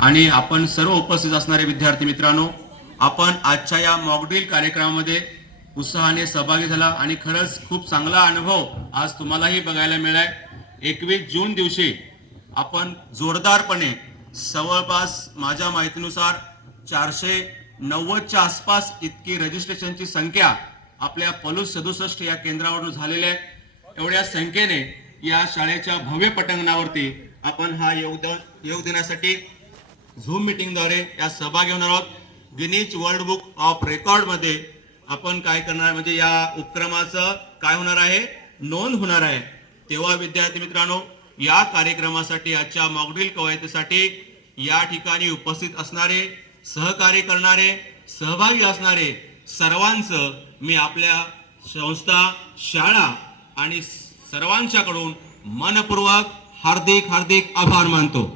आणि आपण सर्व उपस्थित असणारे विद्यार्थी मित्रांनो, आपण आजच्या या मॉकड्रिल कार्यक्रमामध्ये उत्साहाने सहभागी झाला आणि खरंच खूप चांगला अनुभव आज तुम्हालाही बघायला मिळालाय। 21 जून दिवशी आपण जोरदारपणे जवळपास माझ्या माहितीनुसार 490च्या आसपास इतकी रजिस्ट्रेशनची संख्या आपल्या पलूस 67 या केंद्रावरून झालेली आहे। एवढ्या संख्येने या शाळेच्या भव्य पटांगणावरती आपण हा योग देण्यासाठी झूम मीटिंगद्वारे या सहभागी होणार आहोत। Guinness world book of record मध्ये आपण काय करणार म्हणजे या उपक्रमाचं काय होणार आहे, नोंद होणार आहे। तेव्हा विद्यार्थी मित्रांनो, या कार्यक्रमासाठी आजच्या मॉकड्रिल कवायतीसाठी या ठिकाणी उपस्थित असणारे, सहकार्य करणारे, सहभागी असणारे सर्वांचं मी आपल्या संस्था, शाळा आणि सर्वांच्याकडून मनपूर्वक हार्दिक आभार मानतो।